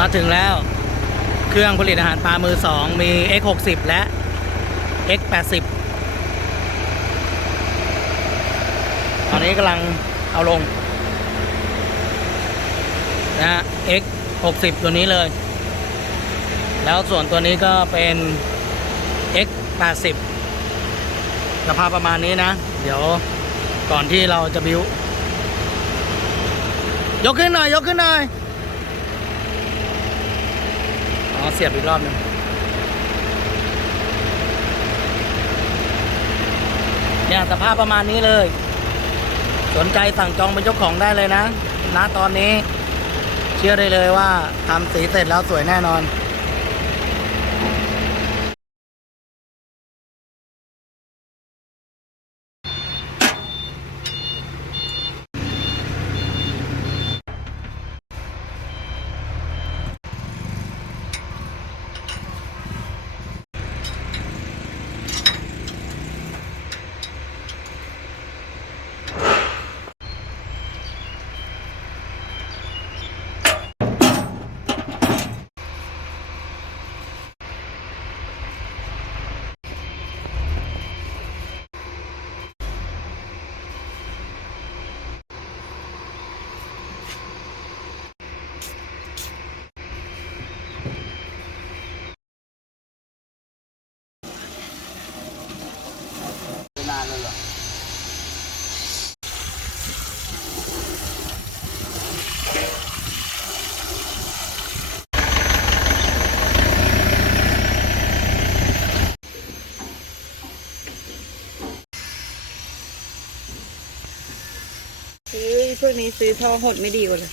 มาถึงแล้ว เครื่องผลิตอาหารปลามือสองมี X60 และ X80 ตอนนี้กำลังเอาลงนะ X60 ตัวนี้เลย แล้วส่วนตัวนี้ก็เป็น X80 สภาพประมาณนี้นะ เดี๋ยวก่อนที่เราจะบิวยกขึ้นหน่อย ยกขึ้นหน่อย อ๋อเสียบอีกรอบหนึงเนี่ยสภาพประมาณนี้เลย สนใจสั่งจองเป็นเจ้าของได้เลยนะณตอนนี้ เชื่อได้เลยว่าทำสีเสร็จแล้วสวยแน่นอน พวกนี้ซื้อท่อหดไม่ดีกว่าเลย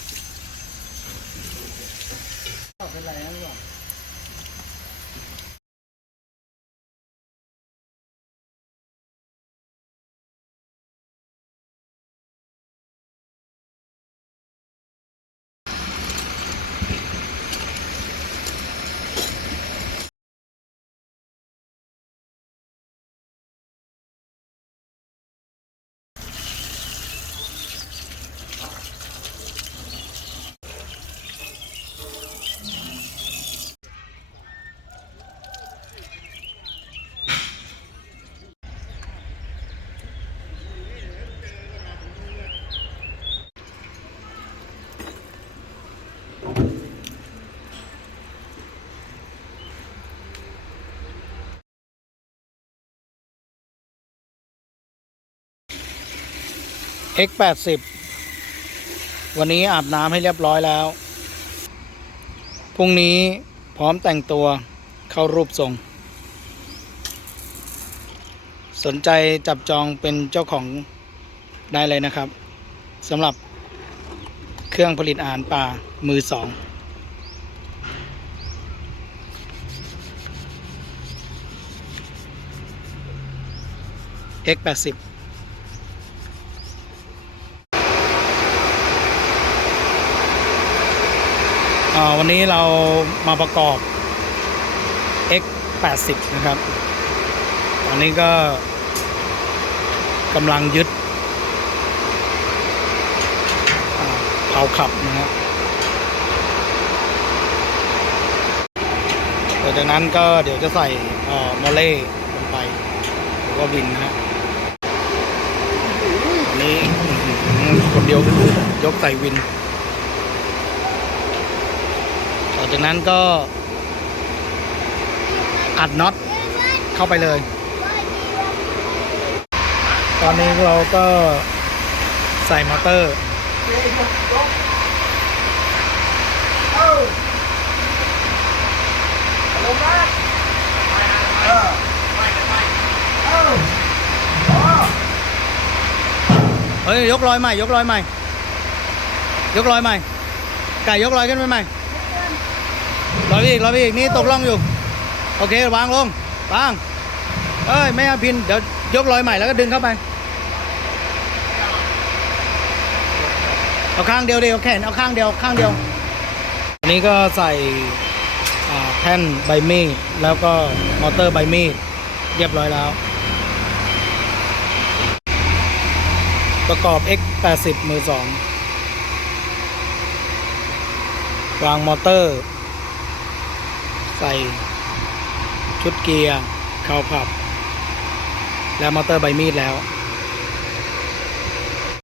X80 วันนี้อาบน้ำให้เรียบร้อยแล้ว พรุ่งนี้พร้อมแต่งตัวเข้ารูปทรง สนใจจับจองเป็นเจ้าของได้เลยนะครับสำหรับเครื่องผลิตอาหารป่ามือสอง X80 อ่า วันนี้เรามาประกอบ X80 นะครับ ตอนนี้ก็กำลังยึดเผาขับนะครับหลังจากนั้นก็เดี๋ยวจะใส่เอ่อมอเล่ลงไปแล้วก็วินนะฮะอันนี้คนเดียวก็คือยกใส่วิน จากนั้นก็อัดน็อตเข้าไปเลย ตอนนี้เราก็ใส่มอเตอร์ เฮ้ย ยกลอยใหม่ ยกลอยใหม่ ยกลอยใหม่ ไก่ยกลอยขึ้นไปใหม่ รอพี่อีกรอพี่อีกนี่ตกล่องอยู่ โอเควางลงวางเอ้ยไม่เอาพินเดี๋ยวยกลอยใหม่แล้วก็ดึงเข้าไปเอาข้างเดียวเดียวแขนเอาข้างเดียวข้างเดียวอันนี้ก็ใส่แท่นใบมีดแล้วก็มอเตอร์ใบมีดเรียบร้อยแล้ว ประกอบ X80 มือสองวางมอเตอร์ ใส่ชุดเกียร์เข่าผับ และมอเตอร์ใบมีดแล้ว